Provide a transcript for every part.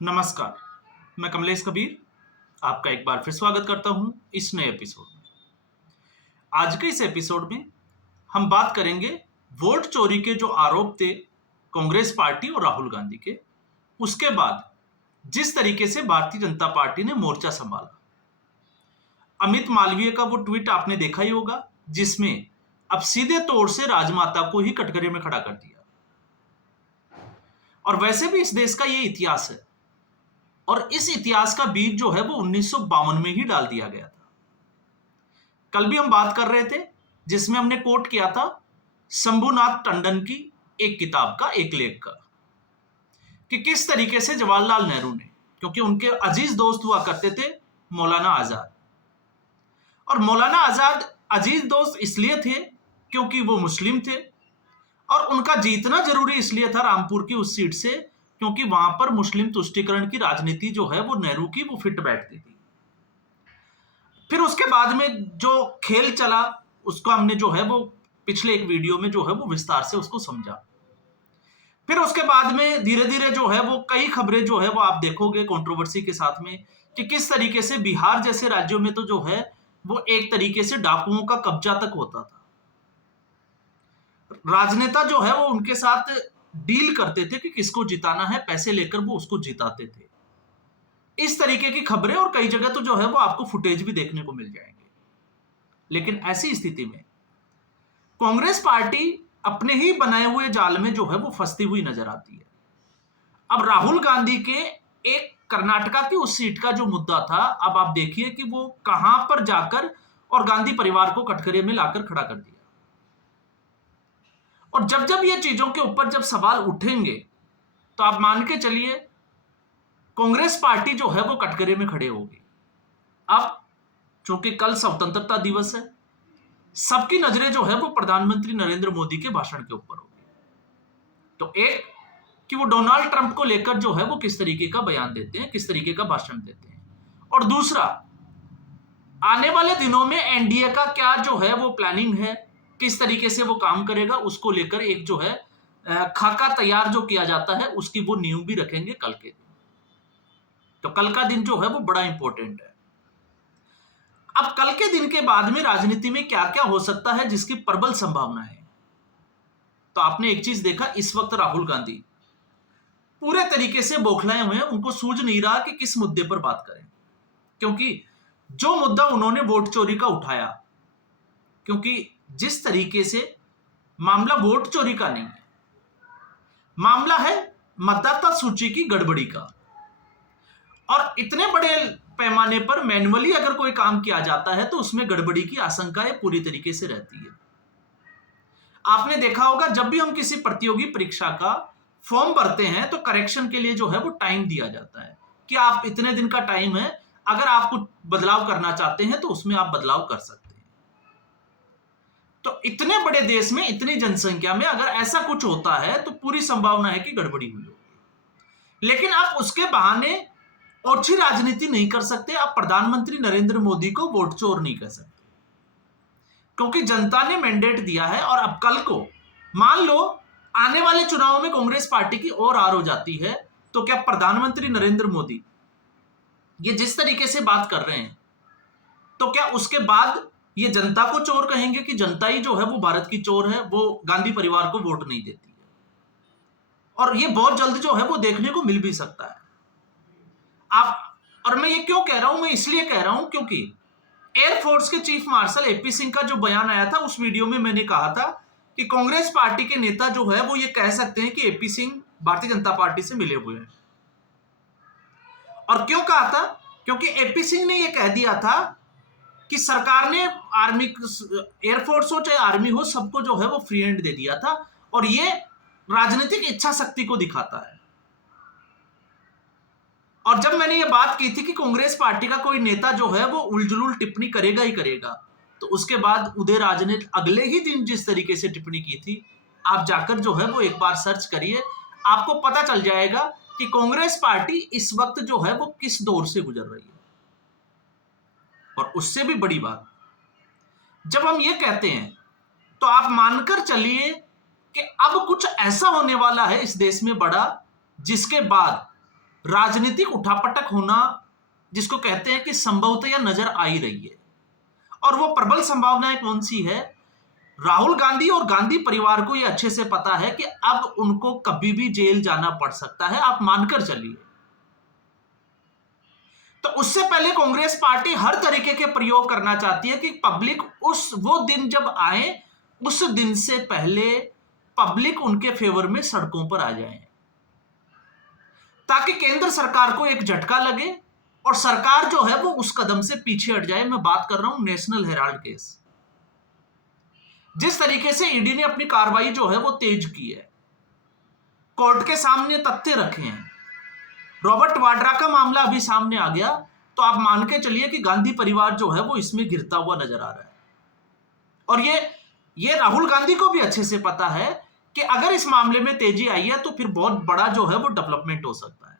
नमस्कार, मैं कमलेश कबीर आपका एक बार फिर स्वागत करता हूं इस नए एपिसोड में। आज के इस एपिसोड में हम बात करेंगे वोट चोरी के जो आरोप थे कांग्रेस पार्टी और राहुल गांधी के, उसके बाद जिस तरीके से भारतीय जनता पार्टी ने मोर्चा संभाला। अमित मालवीय का वो ट्वीट आपने देखा ही होगा, जिसमें अब सीधे तौर से राजमाता को ही कटघरे में खड़ा कर दिया। और वैसे भी इस देश का ये इतिहास है और इस इतिहास का बीज जो है वो 1952 में ही डाल दिया गया था। कल भी हम बात कर रहे थे जिसमें हमने कोट किया था शंभुनाथ टंडन की एक किताब का एक लेख का, कि किस तरीके से जवाहरलाल नेहरू ने, क्योंकि उनके अजीज दोस्त हुआ करते थे मौलाना आजाद, और मौलाना आजाद अजीज दोस्त इसलिए थे क्योंकि वो मुस्लिम थे और उनका जीतना जरूरी इसलिए था रामपुर की उस सीट से क्योंकि वहां पर मुस्लिम तुष्टीकरण की राजनीति जो है वो नेहरू की वो फिट बैठती थी। फिर उसके बाद में जो खेल चला उसको हमने जो है वो पिछले एक वीडियो में जो है वो विस्तार से उसको समझा। फिर उसके बाद में धीरे धीरे जो है वो कई खबरें जो है वो आप देखोगे कंट्रोवर्सी के साथ में, कि किस तरीके से बिहार जैसे राज्यों में तो जो है वो एक तरीके से डाकुओं का कब्जा तक होता था। राजनेता जो है वो उनके साथ डील करते थे कि किसको जिताना है, पैसे लेकर वो उसको जिताते थे। इस तरीके की खबरें और कई जगह तो जो है वो आपको फुटेज भी देखने को मिल जाएंगे। लेकिन ऐसी स्थिति में कांग्रेस पार्टी अपने ही बनाए हुए जाल में जो है वो फंसती हुई नजर आती है। अब राहुल गांधी के एक कर्नाटका की उस सीट का जो मुद्दा था, अब आप देखिए कि वो कहां पर जाकर और गांधी परिवार को कटघरे में लाकर खड़ा कर दिया। और जब जब ये चीजों के ऊपर जब सवाल उठेंगे तो आप मान के चलिए कांग्रेस पार्टी जो है वो कटघरे में खड़े होगी। अब चूंकि कल स्वतंत्रता दिवस है, सबकी नजरें जो है वो प्रधानमंत्री नरेंद्र मोदी के भाषण के ऊपर होगी। तो एक कि वो डोनाल्ड ट्रंप को लेकर जो है वो किस तरीके का बयान देते हैं, किस तरीके का भाषण देते हैं, और दूसरा आने वाले दिनों में एनडीए का क्या जो है वो प्लानिंग है, किस तरीके से वो काम करेगा, उसको लेकर एक जो है खाका तैयार जो किया जाता है उसकी वो नींव भी रखेंगे कल के दिन। तो कल का दिन जो है वो बड़ा इंपॉर्टेंट है। अब कल के दिन के बाद में राजनीति में क्या क्या हो सकता है जिसकी प्रबल संभावना है। तो आपने एक चीज देखा, इस वक्त राहुल गांधी पूरे तरीके से बौखलाए हुए हैं, उनको सूझ नहीं रहा कि किस मुद्दे पर बात करें, क्योंकि जो मुद्दा उन्होंने वोट चोरी का उठाया, क्योंकि जिस तरीके से मामला वोट चोरी का नहीं है, मामला है मतदाता सूची की गड़बड़ी का। और इतने बड़े पैमाने पर मैन्युअली अगर कोई काम किया जाता है तो उसमें गड़बड़ी की आशंकाएं पूरी तरीके से रहती है। आपने देखा होगा जब भी हम किसी प्रतियोगी परीक्षा का फॉर्म भरते हैं तो करेक्शन के लिए जो है वो टाइम दिया जाता है कि आप इतने दिन का टाइम है, अगर आप कुछ बदलाव करना चाहते हैं तो उसमें आप बदलाव कर सकते हैं। तो इतने बड़े देश में इतनी जनसंख्या में अगर ऐसा कुछ होता है तो पूरी संभावना है कि गड़बड़ी हुई होगी। लेकिन आप उसके बहाने ओछी राजनीति नहीं कर सकते, आप प्रधानमंत्री नरेंद्र मोदी को वोट चोर नहीं कर सकते, क्योंकि जनता ने मैंडेट दिया है। और अब कल को मान लो आने वाले चुनाव में कांग्रेस पार्टी की और हार हो जाती है, तो क्या प्रधानमंत्री नरेंद्र मोदी ये जिस तरीके से बात कर रहे हैं, तो क्या उसके बाद ये जनता को चोर कहेंगे कि जनता ही जो है वो भारत की चोर है, वो गांधी परिवार को वोट नहीं देती है? और ये बहुत जल्द जो है वो देखने को मिल भी सकता है। आप, और मैं ये क्यों कह रहा हूं, मैं इसलिए कह रहा हूं क्योंकि एयरफोर्स के चीफ मार्शल एपी सिंह का जो बयान आया था उस वीडियो में मैंने कहा था कि कांग्रेस पार्टी के नेता जो है वो ये कह सकते हैं कि एपी सिंह भारतीय जनता पार्टी से मिले हुए हैं। और क्यों कहा था? क्योंकि एपी सिंह ने ये कह दिया था कि सरकार ने आर्मी, एयरफोर्स हो चाहे आर्मी हो, सबको जो है वो फ्री हैंड दे दिया था, और ये राजनीतिक इच्छा शक्ति को दिखाता है। और जब मैंने ये बात की थी कि कांग्रेस पार्टी का कोई नेता जो है वो उलझुल टिप्पणी करेगा ही करेगा, तो उसके बाद उदयराज ने अगले ही दिन जिस तरीके से टिप्पणी की थी, आप जाकर जो है वो एक बार सर्च करिए, आपको पता चल जाएगा कि कांग्रेस पार्टी इस वक्त जो है वो किस दौर से गुजर रही है। और उससे भी बड़ी बात, जब हम ये कहते हैं तो आप मानकर चलिए कि अब कुछ ऐसा होने वाला है इस देश में बड़ा, जिसके बाद राजनीतिक उठापटक होना जिसको कहते हैं कि संभवतः नजर आ ही रही है। और वो प्रबल संभावनाएं कौन सी है? राहुल गांधी और गांधी परिवार को यह अच्छे से पता है कि अब उनको कभी भी जेल जाना पड़ सकता है, आप मानकर चलिए। तो उससे पहले कांग्रेस पार्टी हर तरीके के प्रयोग करना चाहती है कि पब्लिक वो दिन जब आए, उस दिन से पहले पब्लिक उनके फेवर में सड़कों पर आ जाए, ताकि केंद्र सरकार को एक झटका लगे और सरकार जो है वो उस कदम से पीछे हट जाए। मैं बात कर रहा हूं नेशनल हेराल्ड केस। जिस तरीके से ईडी ने अपनी कार्रवाई जो है वो तेज की है, कोर्ट के सामने तथ्य रखे हैं, रॉबर्ट वाड्रा का मामला अभी सामने आ गया, तो आप मान के चलिए कि गांधी परिवार जो है वो इसमें गिरता हुआ नजर आ रहा है। और ये राहुल गांधी को भी अच्छे से पता है कि अगर इस मामले में तेजी आई है तो फिर बहुत बड़ा जो है वो डेवलपमेंट हो सकता है।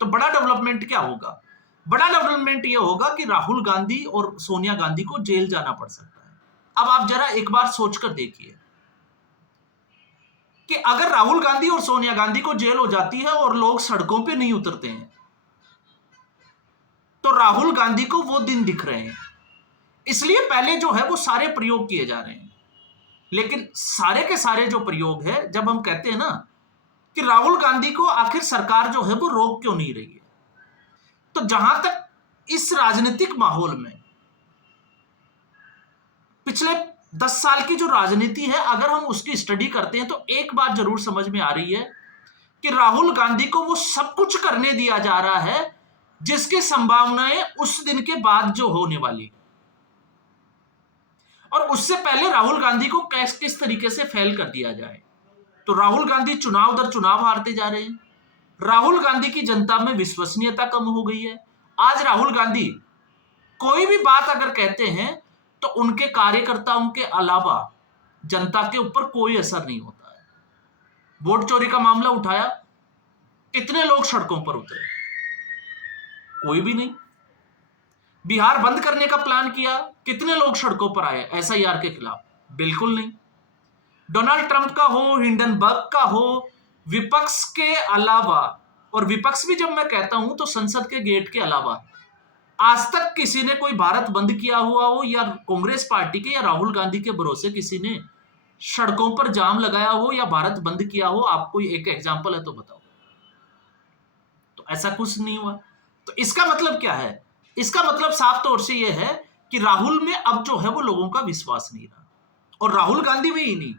तो बड़ा डेवलपमेंट क्या होगा? बड़ा डेवलपमेंट यह होगा कि राहुल गांधी और सोनिया गांधी को जेल जाना पड़ सकता है। अब आप जरा एक बार सोचकर देखिए कि अगर राहुल गांधी और सोनिया गांधी को जेल हो जाती है और लोग सड़कों पे नहीं उतरते हैं, तो राहुल गांधी को वो दिन दिख रहे हैं। इसलिए पहले जो है वो सारे प्रयोग किए जा रहे हैं, लेकिन सारे के सारे जो प्रयोग है, जब हम कहते हैं ना कि राहुल गांधी को आखिर सरकार जो है वो रोक क्यों नहीं रही है, तो जहां तक इस राजनीतिक माहौल में पिछले 10 साल की जो राजनीति है, अगर हम उसकी स्टडी करते हैं तो एक बात जरूर समझ में आ रही है कि राहुल गांधी को वो सब कुछ करने दिया जा रहा है जिसकी संभावनाएं उस दिन के बाद जो होने वाली, और उससे पहले राहुल गांधी को किस तरीके से फेल कर दिया जाए। तो राहुल गांधी चुनाव दर चुनाव हारते जा रहे हैं। राहुल गांधी की जनता में विश्वसनीयता कम हो गई है। आज राहुल गांधी कोई भी बात अगर कहते हैं तो उनके कार्यकर्ताओं के अलावा जनता के ऊपर कोई असर नहीं होता है। वोट चोरी का मामला उठाया, कितने लोग सड़कों पर उतरे? कोई भी नहीं। बिहार बंद करने का प्लान किया, कितने लोग सड़कों पर आए एसआईआर के खिलाफ? बिल्कुल नहीं। डोनाल्ड ट्रंप का हो, हिंडनबर्ग का हो, विपक्ष के अलावा, और विपक्ष भी जब मैं कहता हूं तो संसद के गेट के अलावा, आज तक किसी ने कोई भारत बंद किया हुआ हो, या कांग्रेस पार्टी के या राहुल गांधी के भरोसे किसी ने सड़कों पर जाम लगाया हो या भारत बंद किया हो? आपको एक एग्जांपल है तो बताओ। तो ऐसा कुछ नहीं हुआ। तो इसका मतलब क्या है? इसका मतलब साफ तौर से यह है कि राहुल में अब जो है वो लोगों का विश्वास नहीं रहा, और राहुल गांधी में ही नहीं।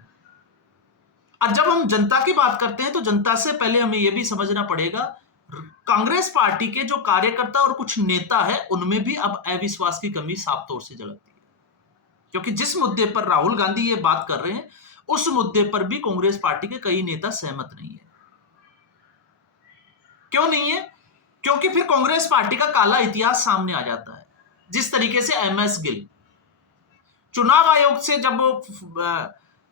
और जब हम जनता की बात करते हैं तो जनता से पहले हमें यह भी समझना पड़ेगा, कांग्रेस पार्टी के जो कार्यकर्ता और कुछ नेता है उनमें भी अब अविश्वास की कमी साफ तौर से झलकती है। क्योंकि जिस मुद्दे पर राहुल गांधी ये बात कर रहे हैं, उस मुद्दे पर भी कांग्रेस पार्टी के कई नेता सहमत नहीं है। क्यों नहीं है? क्योंकि फिर कांग्रेस पार्टी का काला इतिहास सामने आ जाता है। जिस तरीके से एमएस गिल चुनाव आयोग से जब वो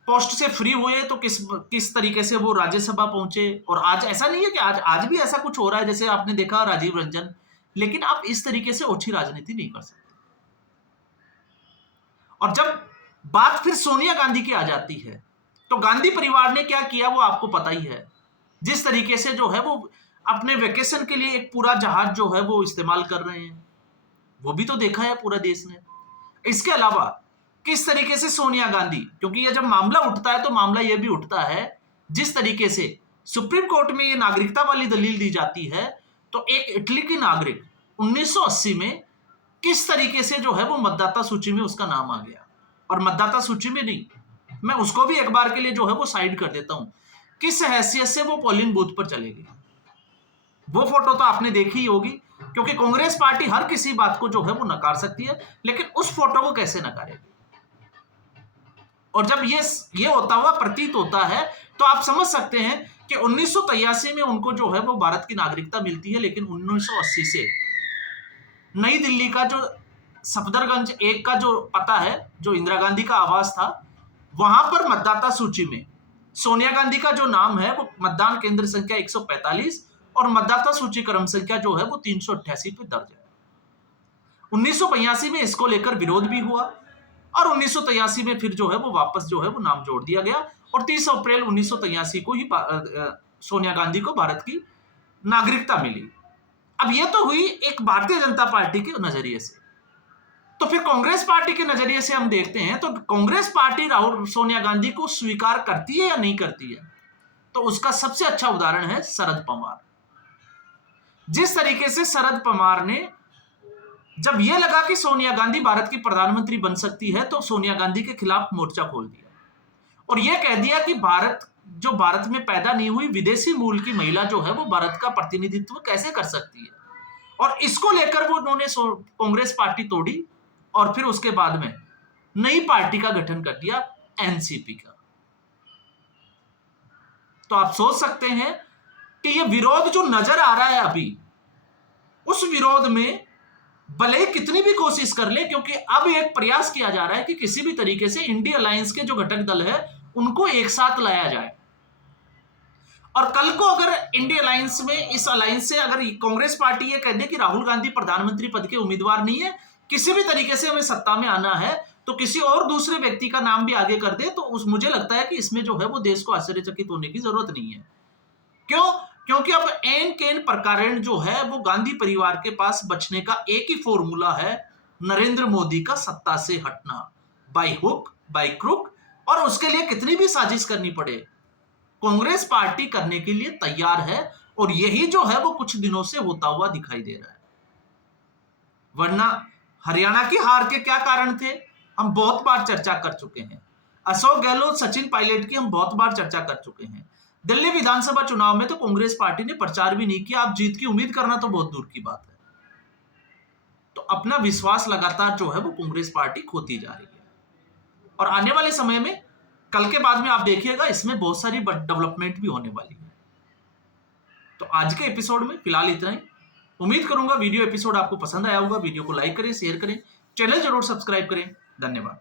पोस्ट से फ्री हुए तो किस तरीके से वो राज्यसभा पहुंचे, और आज ऐसा नहीं है कि आज भी ऐसा कुछ हो रहा है जैसे आपने देखा राजीव रंजन, लेकिन आप इस तरीके से ओछी राजनीति नहीं कर सकते। और जब बात फिर सोनिया गांधी की आ जाती है तो गांधी परिवार ने क्या किया वो आपको पता ही है। जिस तरीके से जो है वो अपने वेकेशन के लिए एक पूरा जहाज जो है वो इस्तेमाल कर रहे हैं, वो भी तो देखा है पूरा देश ने। इसके अलावा किस तरीके से सोनिया गांधी, क्योंकि ये जब मामला उठता है तो मामला ये भी उठता है जिस तरीके से सुप्रीम कोर्ट में ये नागरिकता वाली दलील दी जाती है, तो एक इटली की नागरिक 1980 में किस तरीके से जो है वो मतदाता सूची में उसका नाम आ गया, और मतदाता सूची में नहीं, मैं उसको भी एक बार के लिए जो है वो साइड कर देता हूं, किस हैसियत से वो पोलिंग बूथ पर चले गए। वो फोटो तो आपने देखी ही होगी, क्योंकि कांग्रेस पार्टी हर किसी बात को जो है वो नकार सकती है, लेकिन उस फोटो को कैसे नकारेगी? और जब ये होता हुआ प्रतीत होता है तो आप समझ सकते हैं कि 1983 में उनको जो है वो भारत की नागरिकता मिलती है, लेकिन 1980 से नई दिल्ली का जो सफदरगंज 1 का जो पता है, जो इंदिरा गांधी का आवास था, वहां पर मतदाता सूची में सोनिया गांधी का जो नाम है वो मतदान केंद्र संख्या 145 और मतदाता सूची क्रम संख्या जो है वो 388 पे दर्ज है। 1982 में इसको लेकर विरोध भी हुआ, और 1983 में फिर जो है वो वापस जो है वो नाम जोड़ दिया गया, और 30 अप्रैल 1983 को ही सोनिया गांधी को भारत की नागरिकता मिली। अब ये तो हुई एक भारतीय जनता पार्टी के नजरिए से। तो फिर कांग्रेस पार्टी के नजरिए से हम देखते हैं तो कांग्रेस पार्टी राहुल सोनिया गांधी को स्वीकार करती है या नहीं करती है। तो उसका सबसे अच्छा उदाहरण है शरद पवार। जिस तरीके से शरद पवार ने जब यह लगा कि सोनिया गांधी भारत की प्रधानमंत्री बन सकती है तो सोनिया गांधी के खिलाफ मोर्चा खोल दिया और यह कह दिया कि भारत में पैदा नहीं हुई विदेशी मूल की महिला जो है वो भारत का प्रतिनिधित्व कैसे कर सकती है। और इसको लेकर वो उन्होंने कांग्रेस पार्टी तोड़ी और फिर उसके बाद में नई पार्टी का गठन कर दिया, एनसीपी का। तो आप सोच सकते हैं कि ये विरोध जो नजर आ रहा है अभी, उस विरोध में भले कितनी भी कोशिश कर ले, क्योंकि अब एक प्रयास किया जा रहा है कि किसी भी तरीके से इंडिया अलायंस के जो घटक दल है उनको एक साथ लाया जाए। और कल को अगर इंडिया अलायंस में, इस अलायंस से अगर कांग्रेस पार्टी ये कह दे कि राहुल गांधी प्रधानमंत्री पद के उम्मीदवार नहीं है, किसी भी तरीके से हमें सत्ता में आना है, तो किसी और दूसरे व्यक्ति का नाम भी आगे कर दे, तो मुझे लगता है कि इसमें जो है वो देश को आश्चर्यचकित होने की जरूरत नहीं है। क्यों? क्योंकि अब एन केन प्रकारण जो है वो गांधी परिवार के पास बचने का एक ही फॉर्मूला है, नरेंद्र मोदी का सत्ता से हटना, बाय हुक बाय क्रुक। और उसके लिए कितनी भी साजिश करनी पड़े, कांग्रेस पार्टी करने के लिए तैयार है। और यही जो है वो कुछ दिनों से होता हुआ दिखाई दे रहा है। वरना हरियाणा की हार के क्या कारण थे, हम बहुत बार चर्चा कर चुके हैं। अशोक गहलोत, सचिन पायलट की हम बहुत बार चर्चा कर चुके हैं। दिल्ली विधानसभा चुनाव में तो कांग्रेस पार्टी ने प्रचार भी नहीं किया, आप जीत की उम्मीद करना तो बहुत दूर की बात है। तो अपना विश्वास लगातार जो है वो कांग्रेस पार्टी खोती जा रही है। और आने वाले समय में, कल के बाद में आप देखिएगा, इसमें बहुत सारी डेवलपमेंट भी होने वाली है। तो आज के एपिसोड में फिलहाल इतना ही। उम्मीद करूंगा वीडियो एपिसोड आपको पसंद आया होगा। वीडियो को लाइक करें, शेयर करें, चैनल जरूर सब्सक्राइब करें। धन्यवाद।